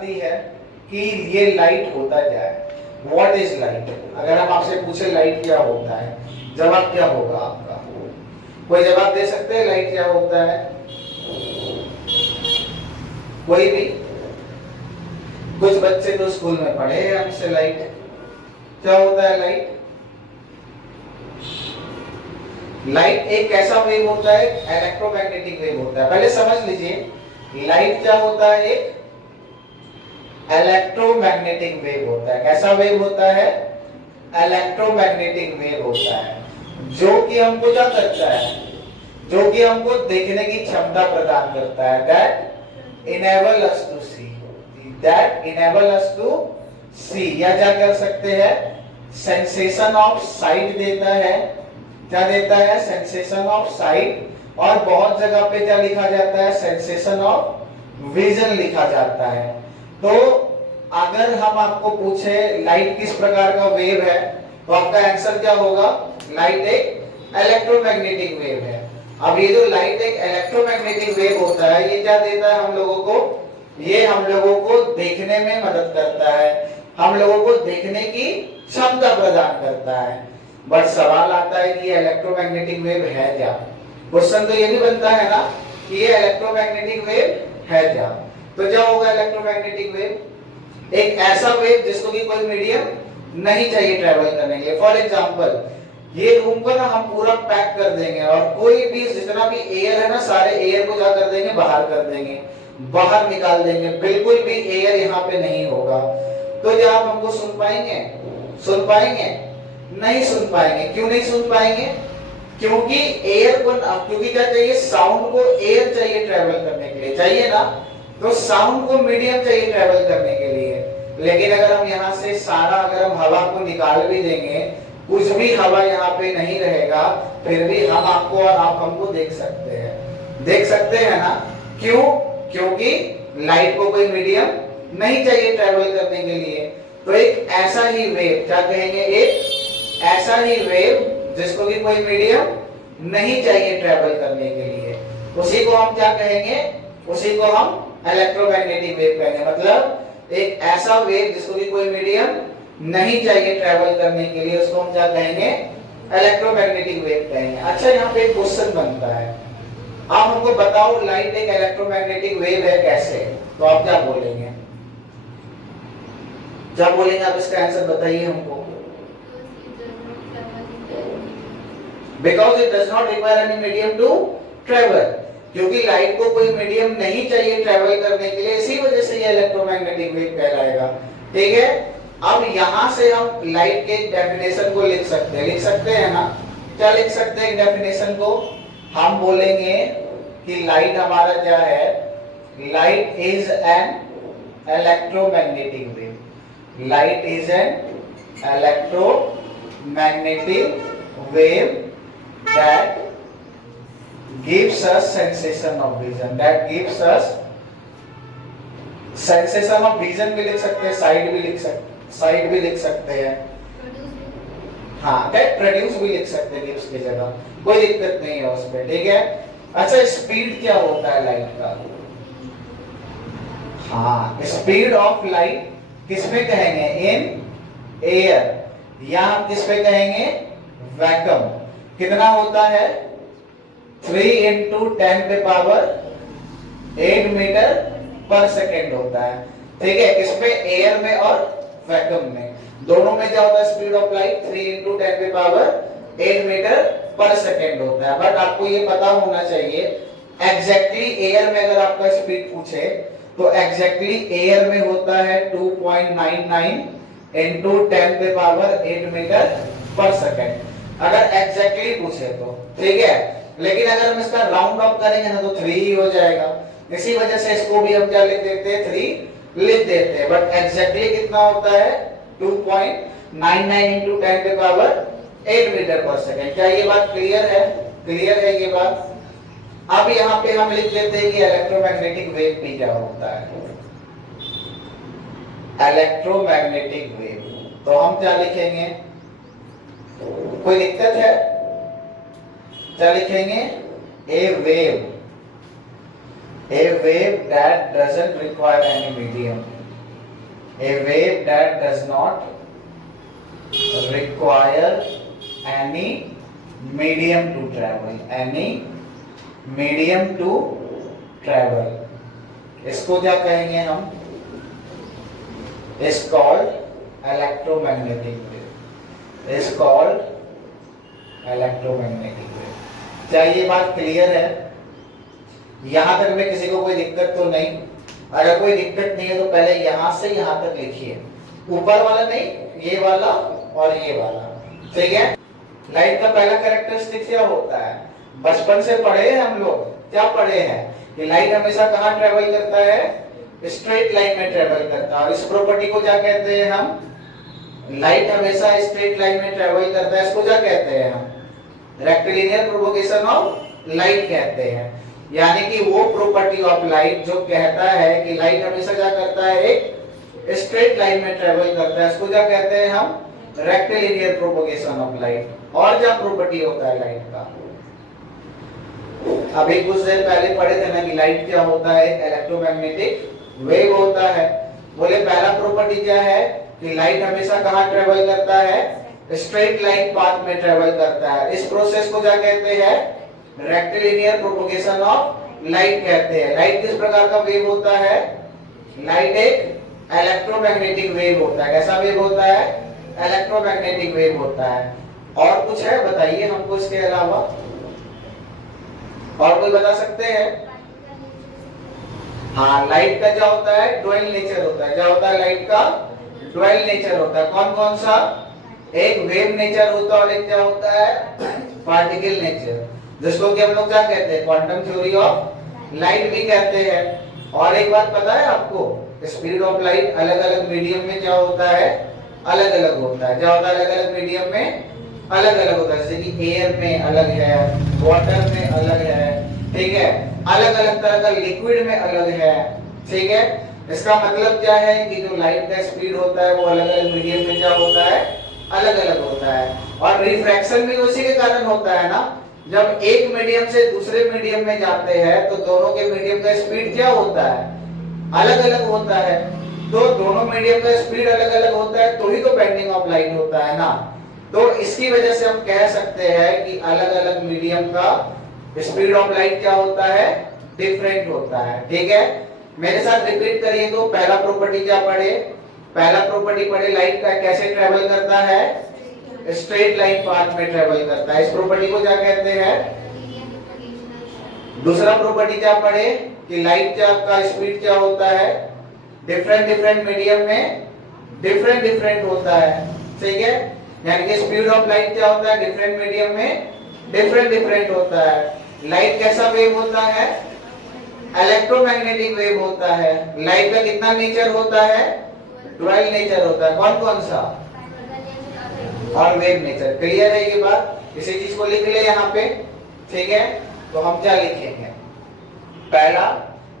आती है कि ये लाइट होता क्या है, व्हाट इज लाइट। अगर हम आपसे पूछे लाइट क्या होता है, जवाब क्या होगा आपका? कोई जवाब दे सकते हैं लाइट क्या होता है? कोई भी? कुछ बच्चे तो स्कूल में पढ़े हैं हमसे लाइट। क्या होता है लाइट? लाइट एक कैसा वेव होता है? इलेक्ट्रोमैग्नेटिक वेव होता है। पहले समझ लीजिए लाइट क्या होता है? एक इलेक्ट्रोमैग्नेटिक वेव होता है। कैसा वेव होता है? इलेक्ट्रोमैग्नेटिक वेव होता है, जो कि हमको क्या करता है? जो कि हमको देखने की क्षमता प्रदान करता है। That enable us to see, that enable us to see, या क्या कर सकते हैं? सेंसेशन ऑफ साइट देता है। क्या देता है? Sensation of site. और बहुत जगह पे क्या लिखा जाता है? सेंसेशन ऑफ विजन लिखा जाता है। तो अगर हम आपको पूछे लाइट किस प्रकार का वेव है, तो आपका आंसर क्या होगा? लाइट एक इलेक्ट्रोमैग्नेटिक वेव है। अब ये जो लाइट एक इलेक्ट्रोमैग्नेटिक वेव होता है, ये क्या देता है हम लोगों को? ये हम लोगों को देखने में मदद करता है, हम लोगों को देखने की क्षमता प्रदान करता है। बट सवाल आता है कि इलेक्ट्रोमैग्नेटिक वेव है क्या? क्वेश्चन तो ये भी बनता है ना कि ये इलेक्ट्रोमैग्नेटिक वेव है क्या? तो क्या होगा इलेक्ट्रोमैग्नेटिक वेव? एक ऐसा वेव जिसको कि कोई मीडियम नहीं चाहिए ट्रेवल करने के लिए। फॉर एग्जांपल ये रूम को ना हम पूरा पैक कर देंगे और कोई भी जितना भी एयर है ना, सारे एयर को क्या कर देंगे? बाहर कर देंगे, बाहर निकाल देंगे, बिल्कुल भी एयर यहाँ पे नहीं होगा। तो क्या आप हमको सुन पाएंगे? सुन पाएंगे? नहीं सुन पाएंगे। क्यों नहीं सुन पाएंगे? क्योंकि एयर को, क्योंकि क्या चाहिए? साउंड को एयर चाहिए ट्रेवल करने के लिए, चाहिए ना? तो साउंड को मीडियम चाहिए ट्रेवल करने के लिए। लेकिन अगर हम यहाँ से सारा, अगर हम हवा को निकाल भी देंगे, कुछ भी हवा यहाँ पे नहीं रहेगा, फिर भी हम आपको और आप हमको देख सकते हैं। देख सकते हैं ना? क्यों? क्योंकि लाइट को कोई मीडियम नहीं चाहिए ट्रेवल करने के लिए। तो एक ऐसा ही वेव, क्या कहेंगे? एक ऐसा ही वेव जिसको भी कोई मीडियम नहीं चाहिए ट्रेवल करने के लिए, उसी को हम क्या कहेंगे? उसी को हम इलेक्ट्रोमैग्नेटिक वेव कहेंगे। मतलब एक ऐसा वेव जिसको भी कोई मीडियम नहीं चाहिए ट्रेवल करने के लिए, उसको हम क्या कहेंगे? इलेक्ट्रोमैग्नेटिक वेव कहेंगे। अच्छा, यहाँ पे एक क्वेश्चन बनता है, आप हमको बताओ लाइट एक इलेक्ट्रोमैग्नेटिक वेव है कैसे? तो आप क्या बोलेंगे? क्या बोलेंगे आप? इसका आंसर बताइए हमको। Because it does not require any medium to travel, क्योंकि लाइट को कोई मीडियम नहीं चाहिए ट्रेवल करने के लिए, इसी वजह से ये इलेक्ट्रोमैग्नेटिक वेव कहलाएगा। ठीक है, अब यहां से हम लाइट के डेफिनेशन को लिख सकते हैं। लिख सकते हैं ना? क्या लिख सकते हैं डेफिनेशन को? हम बोलेंगे कि लाइट हमारा क्या है? Light is an electromagnetic wave. Light is an electromagnetic wave that gives us sensation of vision, that gives us sensation of vision भी लिख सकते हैं, साइड भी लिख सकते हैं, हाँ, that produce भी लिख सकते हैं गिव्स की जगह, कोई दिक्कत नहीं है उसमें। ठीक है। अच्छा, स्पीड क्या होता है लाइट का? हाँ, स्पीड ऑफ लाइट किस पे कहेंगे? In air. या हम किस पे कहेंगे? वैक्यूम। कितना होता है? 3 into 10 पे पावर 8 मीटर पर सेकेंड होता है। ठीक है, किसपे? एयर में और वैक्यूम में, दोनों में क्या होता है? स्पीड ऑफ लाइट 3 into 10 पे पावर 8 मीटर पर सेकेंड होता है। बट आपको ये पता होना चाहिए एग्जैक्टली एयर में अगर आपका स्पीड पूछे तो एग्जैक्टली एयर में होता है 2.99 into 10 पे पावर 8 मीटर पर सेकेंड, अगर एग्जैक्टली पूछे तो। ठीक है, लेकिन अगर हम इसका राउंड ऑफ करेंगे ना तो 3 ही हो जाएगा। इसी वजह से इसको भी हम क्या लिख देते हैं? 3 लिख देते हैं। बट एग्जैक्टली कितना होता है? 2.99 into 10 पे पावर 8 मीटर पर सेकेंड। क्या ये बात क्लियर है? क्लियर है ये बात? अब यहाँ पे हम लिख देते हैं कि इलेक्ट्रोमैग्नेटिक वेव भी क्या होता है? Electromagnetic wave. तो हम क्या लिखेंगे? कोई दिक्कत है? क्या लिखेंगे? A wave that doesn't require any medium. A wave that does not require any medium to travel. Any medium to travel. इसको क्या कहेंगे हम? Is called electromagnetic wave. Is called electromagnetic wave. क्या ये बात क्लियर है? यहां तक में किसी को कोई दिक्कत तो नहीं? अगर कोई दिक्कत नहीं है तो पहले यहां से यहां तक लिखिए, ऊपर वाला नहीं, ये वाला और ये वाला, ठीक है? लाइट का पहला कैरेक्टरिस्टिक क्या होता है? बचपन से पढ़े हैं हम लोग, क्या पढ़े हैं कि लाइट हमेशा कहां ट्रेवल करता है? स्ट्रेट लाइन में ट्रेवल करता है। और इस प्रॉपर्टी को क्या कहते हैं हम? लाइट हमेशा स्ट्रेट लाइन में ट्रेवल करता है, इसको क्या कहते हैं हम? रेक्टिलिनियर प्रोपगेशन ऑफ लाइट कहते हैं। यानी कि वो प्रॉपर्टी ऑफ लाइट जो कहता है कि लाइट हमेशा क्या करता है? एक स्ट्रेट लाइन में ट्रेवल करता है, इसको क्या कहते हैं हम? Rectilinear propagation of light. और क्या प्रॉपर्टी होता है लाइट का? अभी कुछ देर पहले पढ़े थे ना कि लाइट क्या होता है? इलेक्ट्रोमैग्नेटिक वेव होता है। बोले पहला प्रॉपर्टी क्या है कि लाइट हमेशा कहां ट्रेवल करता है? स्ट्रेट लाइन पाथ में ट्रेवल करता है। इस प्रोसेस को क्या कहते हैं? रेक्टिलिनियर प्रोपगेशन ऑफ लाइट कहते हैं। लाइट किस प्रकार का वेव होता है? लाइट एक इलेक्ट्रोमैग्नेटिक वेव होता है। कैसा वेव होता है? इलेक्ट्रोमैग्नेटिक वेव होता है। और कुछ है बताइए हमको इसके अलावा, और कोई बता सकते हैं? हाँ, लाइट का क्या होता है? ड्यूअल नेचर होता है। क्या होता है? लाइट का ड्यूअल नेचर होता है। कौन कौन सा? एक वेव नेचर होता है और एक क्या होता है? पार्टिकल नेचर, जिसको कि हम लोग क्या कहते हैं? क्वांटम थ्योरी ऑफ लाइट भी कहते हैं। और एक बात पता है आपको, स्पीड ऑफ लाइट अलग अलग मीडियम में क्या होता है? अलग अलग होता है। क्या होता है? अलग अलग मीडियम में अलग अलग होता है। जैसे कि एयर में अलग है, वाटर में अलग है, ठीक है? अलग अलग तरह का लिक्विड में अलग है, ठीक है? इसका मतलब क्या है कि जो लाइट का स्पीड होता है वो अलग अलग मीडियम में क्या होता है? अलग अलग होता है। और रिफ्रैक्शन भी उसी के कारण होता है ना। जब एक मीडियम से दूसरे मीडियम में जाते हैं तो दोनों के मीडियम का स्पीड क्या होता है? अलग अलग होता है। तो दोनों मीडियम का स्पीड अलग अलग होता है तो ही तो बेंडिंग ऑफ लाइट होता है ना। तो इसकी वजह से हम कह सकते हैं कि अलग अलग मीडियम का स्पीड ऑफ लाइट क्या होता है? डिफरेंट होता है, ठीक है? मेरे साथ रिपीट करिए। तो पहला प्रॉपर्टी क्या पढ़े? पहला प्रॉपर्टी पढ़े लाइट का कैसे ट्रेवल करता है? स्ट्रेट लाइन पाथ में ट्रेवल करता है। इस प्रॉपर्टी को क्या कहते हैं? दूसरा प्रॉपर्टी क्या पढ़े कि लाइट का स्पीड क्या होता है? डिफरेंट डिफरेंट मीडियम में डिफरेंट डिफरेंट होता है, ठीक है? यानी कि स्पीड ऑफ लाइट क्या होता है? डिफरेंट मीडियम में डिफरेंट डिफरेंट होता है। लाइट कैसा वेव होता है? इलेक्ट्रोमैग्नेटिक वेव होता है। लाइट का कितना नेचर होता है? ड्यूअल नेचर होता है। कौन कौन सा? और वेव नेचर। क्लियर है ये बात? इसी चीज को लिख ले यहाँ पे, ठीक है? तो हम क्या लिखेंगे? पहला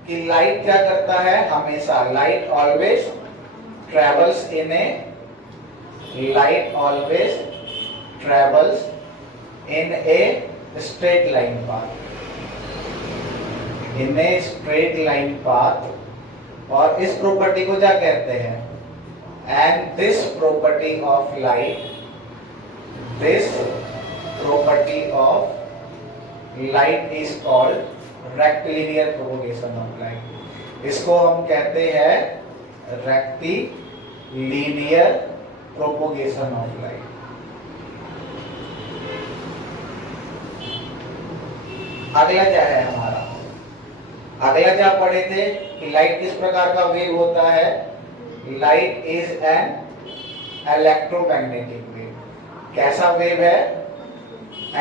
कि लाइट क्या करता है? हमेशा light always travels in A light always travels in a straight line path, in a straight line path। और इस प्रॉपर्टी को क्या कहते हैं? and this property of light, this property of light is called rectilinear propagation of light। इसको हम कहते हैं rectilinear propagation of light। अगला क्या है हमारा? अगला क्या पढ़े थे कि लाइट किस प्रकार का वेव होता है? Light is an electromagnetic wave. कैसा वेव है?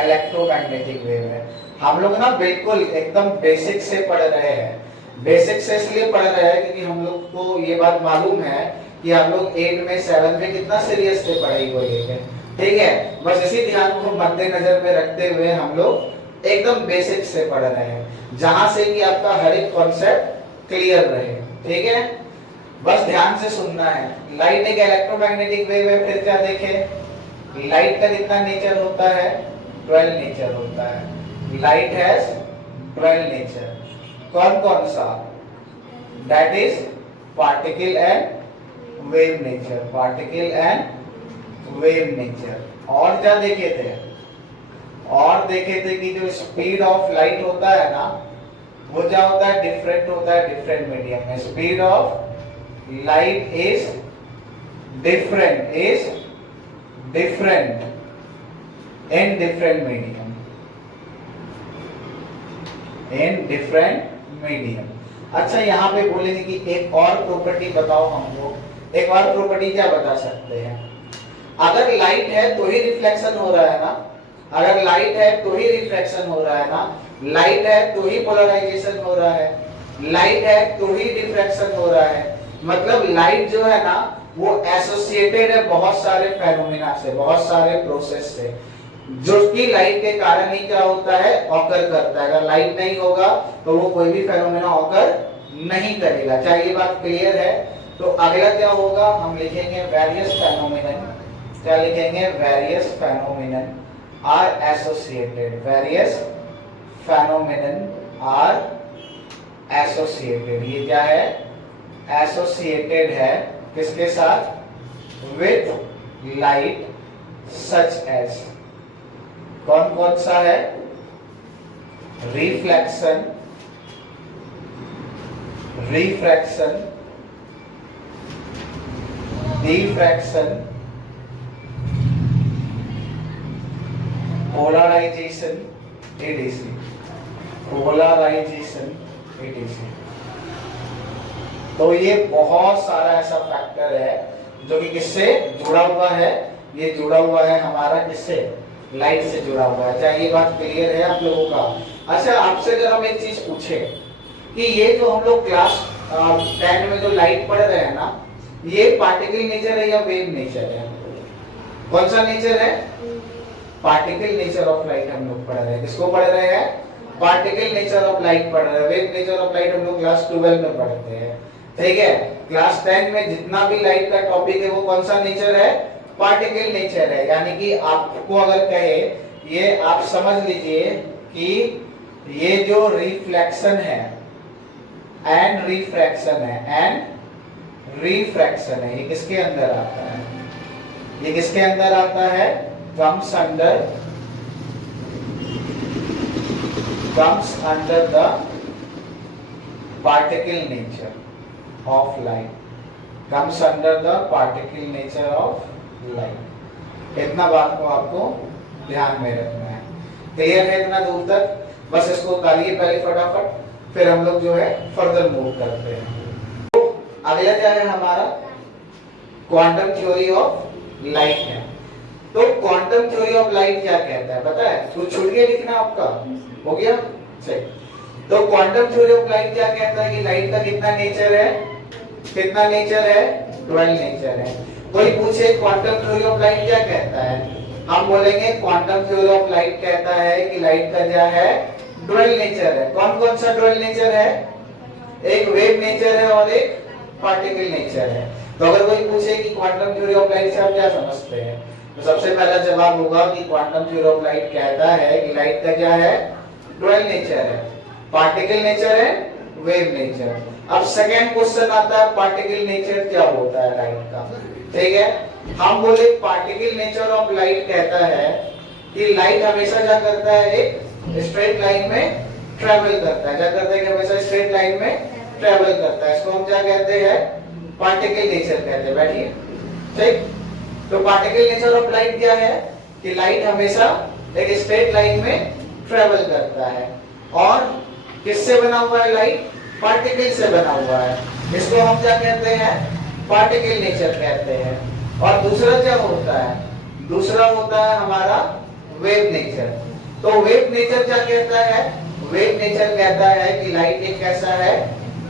इलेक्ट्रोमैग्नेटिक वेव है। हम लोग ना बिल्कुल एकदम बेसिक से पढ़ रहे हैं। बेसिक से इसलिए पढ़ रहे हैं क्योंकि हम लोग को ये बात मालूम है कि हम लोग 8 में 7 में कितना सीरियस से पढ़ाई को लेके, ठीक है? बस इसी ध्यान को मद्देनजर में रखते हुए हम लोग एकदम बेसिक से पढ़ रहे हैं, जहां से कि आपका हर एक कॉन्सेप्ट क्लियर रहे, ठीक है? बस ध्यान से सुनना है। लाइट एक इलेक्ट्रोमैग्नेटिक वेव है। फिर क्या देखें? लाइट का कितना नेचर होता है? ड्यूअल नेचर होता है। Light has dual nature. कौन कौन सा? That is particle and wave nature, particle and wave nature. और क्या देखे थे? और देखे थे कि जो स्पीड ऑफ लाइट होता है ना, वो क्या होता है? डिफरेंट होता है डिफरेंट मीडियम में। Speed of light is different in different medium, in different medium. अच्छा, यहाँ पे बोलेंगे कि एक और प्रॉपर्टी बताओ हम लोग। एक और प्रॉपर्टी क्या बता सकते हैं? अगर लाइट है तो ही रिफ्लेक्शन हो रहा है ना, अगर लाइट है तो ही रिफ्लेक्शन हो रहा है ना, लाइट है तो ही पोलराइजेशन हो रहा है, लाइट है तो ही डिफ्रैक्शन हो रहा है। मतलब लाइट जो है ना वो एसोसिएटेड है बहुत सारे फेनोमेना से, बहुत सारे प्रोसेस से, जो कि लाइट के कारण ही क्या होता है? ऑकर करता है। अगर लाइट नहीं होगा तो वो कोई भी फेनोमेना ऑकर नहीं करेगा। क्या ये बात क्लियर है? तो अगला क्या होगा? हम लिखेंगे वेरियस फेनोमेनन। क्या लिखेंगे? Various phenomenon are associated, various phenomenon are associated. ये क्या है? एसोसिएटेड है किसके साथ? विथ लाइट सच एज, कौन कौन सा है? Reflection, refraction, diffraction, polarization, etc, polarization, etc. तो ये बहुत सारा ऐसा फैक्टर है जो कि किससे जुड़ा हुआ है? ये जुड़ा हुआ है हमारा किससे? लाइट से जुड़ा हुआ है। क्या ये बात क्लियर है आप लोगों का? अच्छा, आपसे अगर हम एक चीज पूछे कि ये जो हम लोग क्लास 10 में जो लाइट पढ़ रहे हैं ना, ये पार्टिकल नेचर है या वेव नेचर है? कौन सा नेचर है? पार्टिकल नेचर ऑफ लाइट हम लोग पढ़ रहे हैं। किसको पढ़ रहे हैं? पार्टिकल नेचर ऑफ लाइट पढ़ रहे हैं। वेव नेचर ऑफ लाइट हम लोग क्लास 12 में पढ़ते हैं। ठीक है, क्लास 10 में जितना भी लाइट का टॉपिक है वो कौन सा नेचर है? पार्टिकल नेचर है। यानी कि आपको अगर कहे, ये आप समझ लीजिए कि ये जो रिफ्लेक्शन है एंड रिफ्रैक्शन है, एंड रिफ्रैक्शन है, ये किसके अंदर आता है? ये किसके अंदर आता है? comes under the particle nature of light, comes under the particle nature of light। इतना बात को आपको ध्यान में रखना है। क्लियर है इतना दूर तक? बस इसको उतारिए पहले फटाफट, फिर हम लोग जो है फर्दर मूव करते हैं। तो अगला क्या है हमारा? क्वांटम थ्योरी ऑफ लाइट है। तो क्वांटम थ्योरी ऑफ लाइट क्या कहता है पता है? कुछ छूट गया लिखना आपका? हो गया? सही। तो क्वांटम थ्योरी ऑफ लाइट क्या कहता है कि लाइट का कितना नेचर है? कितना नेचर है? ड्यूअल नेचर है। कोई पूछे क्वांटम थ्योरी ऑफ लाइट क्या कहता है, हम बोलेंगे क्वांटम थ्योरी ऑफ लाइट कहता है कि लाइट का क्या है? ड्यूअल नेचर है। कौन कौन सा ड्यूअल नेचर है? एक वेव नेचर है और एक पार्टिकल नेचर है। तो अगर कोई पूछे कि क्वांटम थ्योरी ऑफ लाइट से आप क्या समझते हैं, तो सबसे पहला जवाब होगा कि क्वांटम थ्योरी ऑफ लाइट कहता है कि लाइट का क्या है? ड्यूअल नेचर है, पार्टिकल नेचर है, वेव नेचर। अब सेकेंड क्वेश्चन आता है पार्टिकल नेचर क्या होता है लाइट का। ठीक है, हम बोले पार्टिकल नेचर ऑफ लाइट कहता है कि लाइट हमेशा क्या करता है? एक स्ट्रेट लाइन में ट्रेवल करता है। क्या करता है कि हमेशा स्ट्रेट लाइन में ट्रेवल करता है। इसको हम क्या कहते हैं? पार्टिकल नेचर कहते हैं। बैठिए। ठीक, तो पार्टिकल नेचर ऑफ लाइट क्या है कि लाइट हमेशा एक स्ट्रेट लाइन में ट्रेवल करता है। और किससे बना हुआ है लाइट? पार्टिकल से बना हुआ है। इसको हम क्या कहते हैं? पार्टिकल नेचर कहते हैं। और दूसरा क्या होता है? दूसरा होता है हमारा वेव नेचर। तो वेव नेचर क्या कहता है? वेव नेचर कहता है कि लाइट एक कैसा है?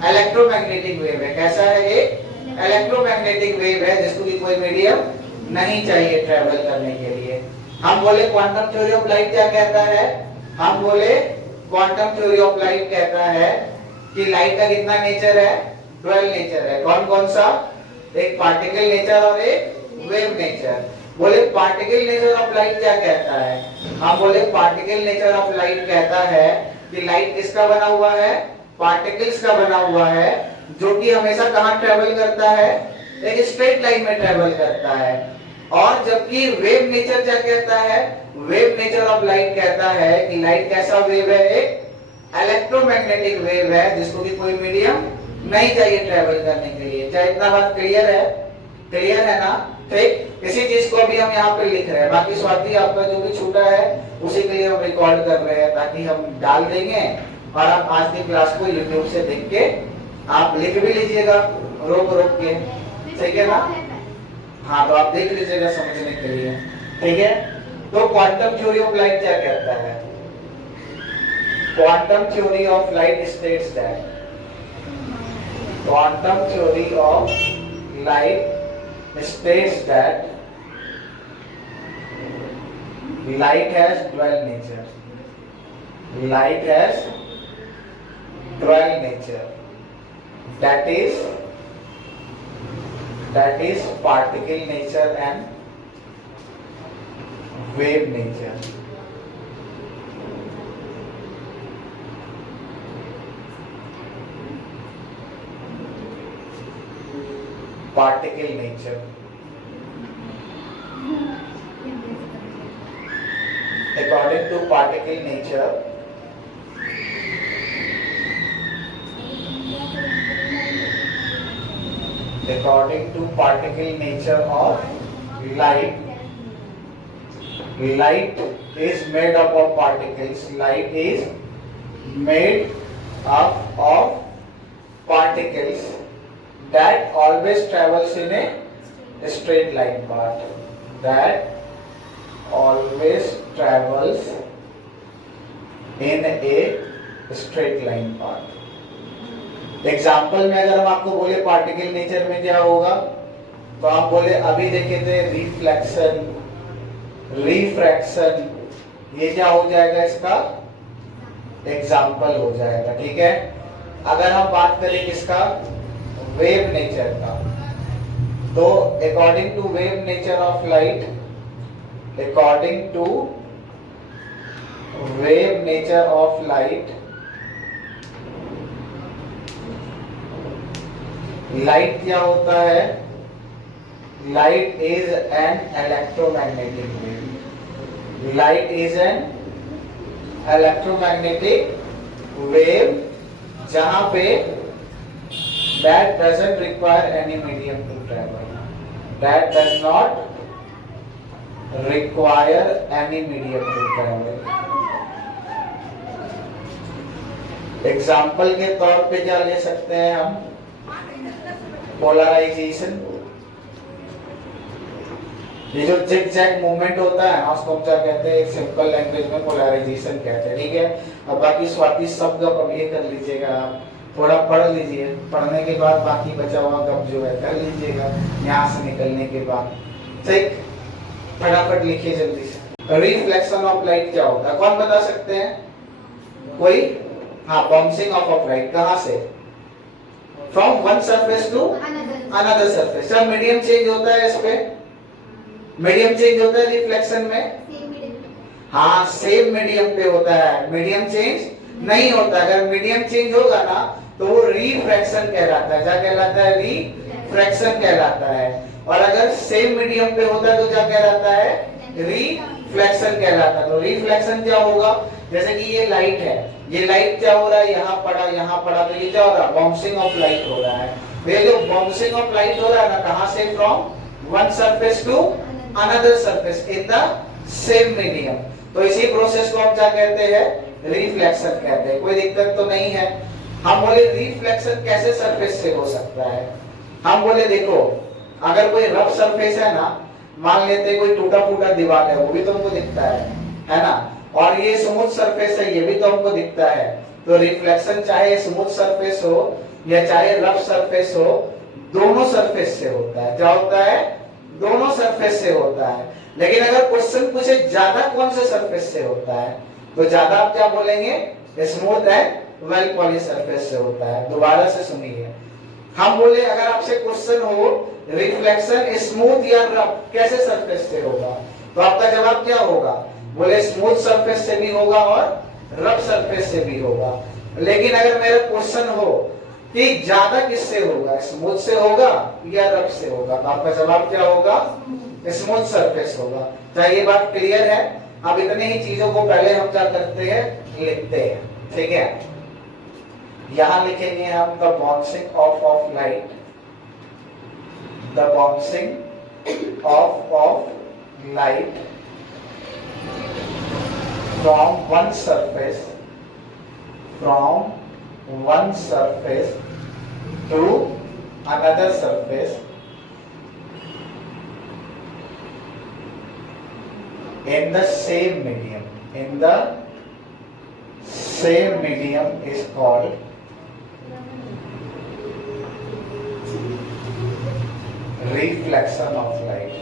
इलेक्ट्रोमैग्नेटिक वेव है। कैसा है? एक इलेक्ट्रोमैग्नेटिक वेव है जिसको कि कोई मीडियम नहीं चाहिए ट्रेवल करने के लिए। हम बोले क्वांटम थ्योरी ऑफ लाइट क्या कहता है? हम बोले क्वांटम थ्योरी ऑफ लाइट कहता है कि लाइट का कितना नेचर है? ड्यूअल नेचर है। कौन कौन सा? एक पार्टिकल नेचर और एक वेव नेचर। बोले पार्टिकल नेचर ऑफ लाइट क्या कहता है? हम बोले पार्टिकल नेचर ऑफ लाइट कहता है कि लाइट किसका बना हुआ है? पार्टिकल्स का बना हुआ है, जो कि हमेशा कहां ट्रेवल करता है? एक स्ट्रेट लाइन में ट्रेवल करता है। और जबकि वेव नेचर क्या कहता है, वेव नेचर ऑफ लाइट कहता है कि लाइट कैसा वेव है, एक इलेक्ट्रोमैग्नेटिक वेव है जिसको कि कोई मीडियम नहीं चाहिए ट्रेवल करने के लिए। क्या इतना बात क्लियर है? क्लियर है ना? ठीक, इसी चीज को अभी हम यहाँ पे लिख रहे हैं। बाकी स्वाति आपका जो भी छूटा है उसी के लिए हम रिकॉर्ड कर रहे हैं ताकि हम डाल देंगे और आप आज की क्लास को यूट्यूब से देख के आप लिख भी लीजिएगा रोक रोक के, ठीक है ना? हाँ, तो आप देख लीजिएगा समझने के लिए, ठीक है? तो क्वांटम थ्योरी ऑफ लाइट क्या कहता है? Quantum theory of light states that quantum theory of light states that light has dual nature. Light has dual nature. That is particle nature and wave nature. Particle nature. According to particle nature, of light, light is made up of particles. Light is made up of particles that always travels in a straight line path. That always travels in a straight line path. Example में अगर हम आपको बोले particle nature में क्या होगा, तो आप बोले अभी देखे थे रिफ्लेक्शन, रिफ्रैक्शन, ये क्या हो जाएगा, इसका एग्जाम्पल हो जाएगा, ठीक है? अगर हम बात करें किसका, वेव नेचर का, तो according to wave nature of light, according to wave nature of light, light क्या होता है, light is an electromagnetic wave, light is an electromagnetic wave जहां पे that doesn't require any medium to travel, that does not require any medium to travel. Example के तौर पे क्या ले सकते हैं हम, पोलराइजेशन, ये जो जिग जैग मूवमेंट होता है ना उसको हम क्या कहते हैं, एक सिंपल लैंग्वेज में पोलराइजेशन कहते हैं, ठीक है? अब बाकी स्वाति शब्द अब ये कर लीजिएगा, आप थोड़ा पढ़ लीजिए, पढ़ने के बाद बाकी बचा हुआ गप जो है कर लीजिएगा यहाँ से निकलने के बाद, ठीक? फटाफट लिखिए जल्दी से। रिफ्लेक्शन ऑफ लाइट क्या होता है, कौन बता सकते हैं? कोई? हाँ, बाउंसिंग ऑफ लाइट, कहाँ से? From one surface to another surface. जब मीडियम चेंज होता है, इस पे मीडियम चेंज होता है रिफ्लेक्शन में, हाँ सेम मीडियम पे होता है, मीडियम चेंज नहीं होता। अगर मीडियम चेंज होगा ना तो वो रिफ्रैक्शन कहलाता है, क्या कहलाता है? रिफ्रैक्शन कहलाता है। और अगर सेम मीडियम पे होता है तो क्या कहलाता है? रिफ्लेक्शन कहलाता है। तो रिफ्लेक्शन क्या होगा, जैसे कि ये लाइट है, ये लाइट क्या हो रहा है, यहाँ पड़ा, तो ये क्या हो रहा है, बाउंसिंग ऑफ लाइट हो रहा है। तो ये जो बाउंसिंग ऑफ लाइट हो रहा है ना, कहाँ से? From one surface to another surface in the same medium. तो इसी प्रोसेस को हम क्या कहते हैं? रिफ्लेक्शन कहते हैं। कोई दिक्कत तो नहीं है? हम बोले रिफ्लेक्शन कैसे सरफेस से हो सकता है, हम बोले देखो, अगर कोई रफ सरफेस है ना, मान लेते कोई टूटा फूटा दीवार है, वो भी तो हमको दिखता है ना? और ये स्मूथ सरफेस है, ये भी तो हमको दिखता है। तो रिफ्लेक्शन चाहे स्मूथ सरफेस हो या चाहे रफ सरफेस हो, दोनों सरफेस से होता है। क्या होता है? दोनों सरफेस से होता है। लेकिन अगर क्वेश्चन पूछे ज्यादा कौन से सरफेस से होता है, तो ज्यादा आप क्या बोलेंगे? Smooth and well polish surface से होता है। दोबारा से सुनिए, हम बोले अगर आपसे क्वेश्चन हो रिफ्लेक्शन स्मूथ या रफ कैसे सरफेस से होगा, तो आपका जवाब क्या होगा? बोले स्मूथ सरफेस से भी होगा और रफ सरफेस से भी होगा। लेकिन अगर मेरा क्वेश्चन हो कि ज्यादा किससे होगा, स्मूथ से होगा या रफ से होगा? तो आपका जवाब क्या होगा? स्मूथ सरफेस होगा। क्या ये बात क्लियर है? अब इतने ही चीजों को पहले हम क्या करते हैं, लिखते हैं। ठीक है, यहां लिखेंगे हम the bouncing off light, the bouncing off light from one surface to another surface in the same medium is called reflection of light।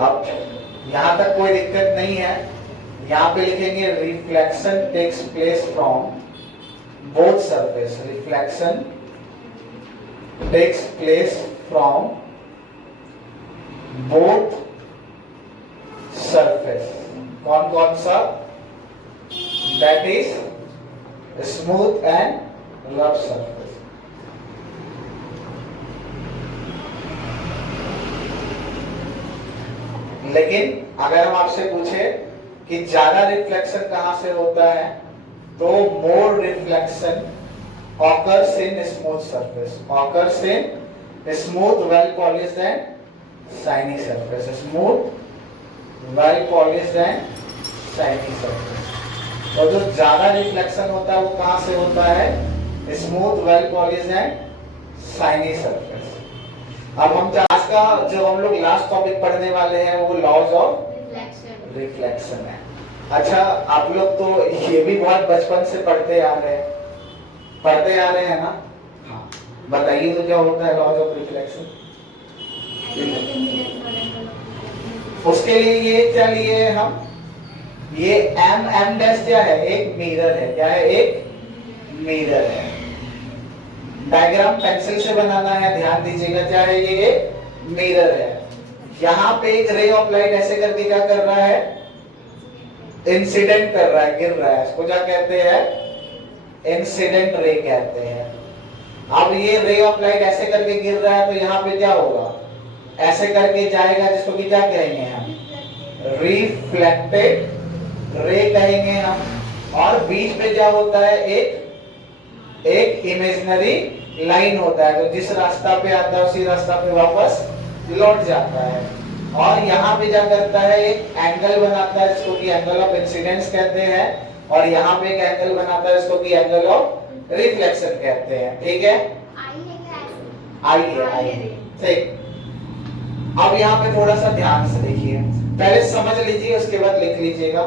अब यहां तक कोई दिक्कत नहीं है। यहां पे लिखेंगे reflection takes place from both surface, reflection takes place from both surface. कौन कौन सा? That is smooth and rough surface. लेकिन अगर हम आपसे पूछे कि ज्यादा रिफ्लेक्शन कहां से होता है, तो more reflection occurs in smooth surface, occurs in smooth well polished and shiny surface, smooth well polished and shiny surface. तो जो ज्यादा रिफ्लेक्शन होता है वो कहां से होता है? Smooth well polished and shiny surface. अब हम आज का जो हम लोग लास्ट टॉपिक पढ़ने वाले हैं वो लॉज ऑफ रिफ्लेक्शन है। अच्छा, आप लोग तो ये भी बहुत बचपन से पढ़ते आ रहे हैं ना? हाँ, बताइए तो क्या होता है लॉज ऑफ रिफ्लेक्शन? उसके लिए ये क्या लिए हैं हम? ये एम डैश क्या है? एक मिरर है। क्या है? एक मिरर है। डायग्राम पेंसिल से बनाना है, ध्यान दीजिएगा। क्या है? ये एक मिरर है। यहाँ पे एक रे ऑफ लाइट ऐसे करके क्या कर रहा है? इंसिडेंट कर रहा है, गिर रहा है। इसको क्या कहते हैं? इंसिडेंट रे कहते हैं। अब ये रे ऑफ लाइट ऐसे करके गिर रहा है तो यहाँ पे क्या होगा? ऐसे करके जाएगा, जिसको कि क्या कहेंगे हम? रिफ्लेक्टेड रे कहेंगे हम। और बीच में क्या होता है? एक इमेजिनरी लाइन होता है, तो जिस रास्ता पे आता है उसी रास्ता पे वापस लौट जाता है। और यहाँ पे क्या करता है? एक एंगल बनाता है, जिसको कि एंगल ऑफ इंसिडेंस कहते हैं। और यहाँ पे एक एंगल बनाता है, जिसको कि एंगल ऑफ रिफ्लेक्शन कहते हैं। ठीक है, आइए ठीक। अब यहाँ पे थोड़ा सा ध्यान से देखिए, पहले समझ लीजिए, उसके बाद लिख लीजिएगा।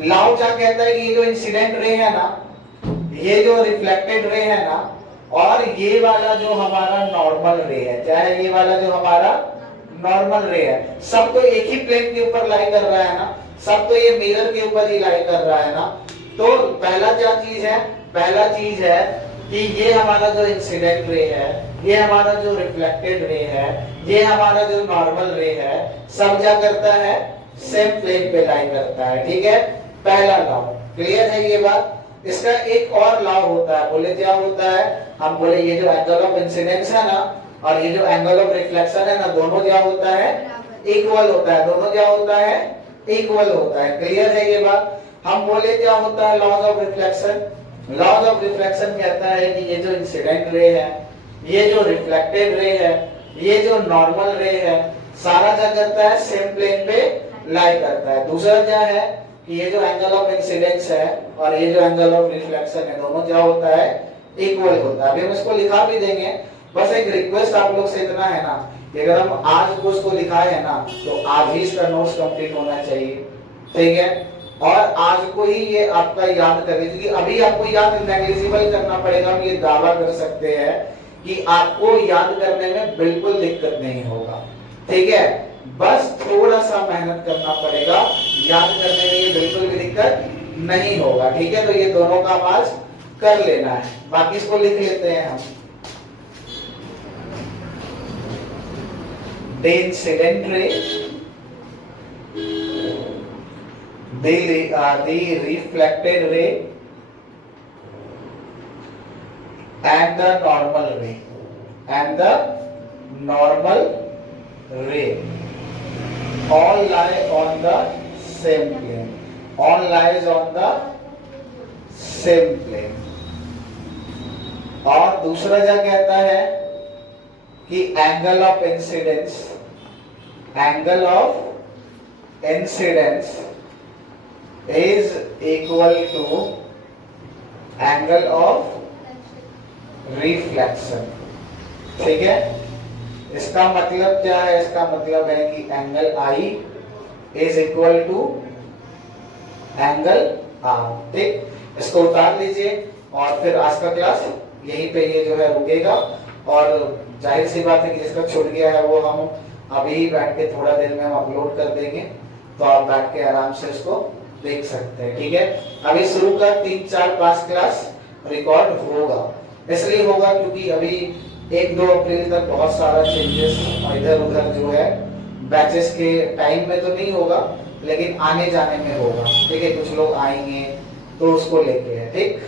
लॉ क्या कहता है कि ये जो इंसिडेंट रे है ना, ये जो रिफ्लेक्टेड रे है ना, और ये वाला जो हमारा नॉर्मल रे है, क्या है? ये वाला जो हमारा नॉर्मल रे है, सब तो एक ही प्लेन के ऊपर लाई कर रहा है ना, सब तो ये मिरर के ऊपर ही लाई कर रहा है ना। तो पहला क्या चीज है? पहला चीज है कि ये हमारा जो इंसिडेंट रे है, ये हमारा जो रिफ्लेक्टेड रे है, ये हमारा जो नॉर्मल रे है, सब क्या करता है? सेम प्लेन पे लाई करता है। ठीक है, पहला लॉ क्लियर है ये बात। इसका एक और लॉ होता है, बोले क्या होता है? हम बोले ये जो एंगल ऑफ इंसिडेंस है ना, और ये जो एंगल ऑफ रिफ्लेक्शन है ना, दोनों क्या होता है? इक्वल होता है। दोनों क्या होता है? इक्वल होता है। क्लियर है ये बात? हम बोले क्या होता है laws of reflection? Laws of reflection कहता है कि ये जो इंसिडेंट रे है, ये जो रिफ्लेक्टेड रे है, ये जो नॉर्मल रे है, सारा क्या करता है? सेम प्लेन पे लाई करता है। दूसरा क्या है कि ये जो एंगल ऑफ इंसिडेंस है और ये जो एंगल ऑफ रिफ्लेक्शन है, दोनों क्या होता है? इक्वल होता है। अभी हम इसको लिखा भी देंगे। बस एक रिक्वेस्ट आप लोग से इतना है ना, कि अगर हम आज को इसको लिखाए है ना, तो आज ही इसका नोट्स कंप्लीट होना चाहिए। ठीक है, और आज को ही ये आपका याद कर लीजिए, कि अभी आपको याद नेग्लिजिबल करना पड़ेगा। हम ये दावा कर सकते हैं कि आपको याद करने में बिल्कुल दिक्कत नहीं होगा। ठीक है, बस थोड़ा सा मेहनत करना पड़ेगा, याद करने में ये बिल्कुल भी दिक्कत नहीं होगा। ठीक है, तो ये दोनों काम आज कर लेना है, बाकी इसको लिख लेते हैं हम। The incident ray, the reflected ray, and the normal ray, and the normal ray all lie on the same plane, all lies on the same plane. और दूसरा क्या कहता है कि angle of incidence, angle of incidence is equal to angle of reflection. ठीक है, इसका मतलब क्या है? इसका मतलब है कि angle I is equal to angle R. ठीक, इसको उतार लीजिए और फिर आज का क्लास यहीं पे ये जो है रुकेगा. और जाहिर सी बात है कि जिसका छूट गया है वो हम अभी बैठ के थोड़ा देर में हम अपलोड कर देंगे, तो आप बैठ के आराम से इसको देख सकते हैं. ठीक है, अभी शुरू का 3, 4, 5 क्लास रिकॉर्ड होगा. इसलिए होगा क्योंकि अभी 1-2 अप्रैल तक बहुत सारा चेंजेस इधर उधर जो है बैचेस के टाइम में तो नहीं होगा, लेकिन आने जाने में होगा. ठीक है, कुछ लोग आएंगे तो उसको लेके है. ठीक.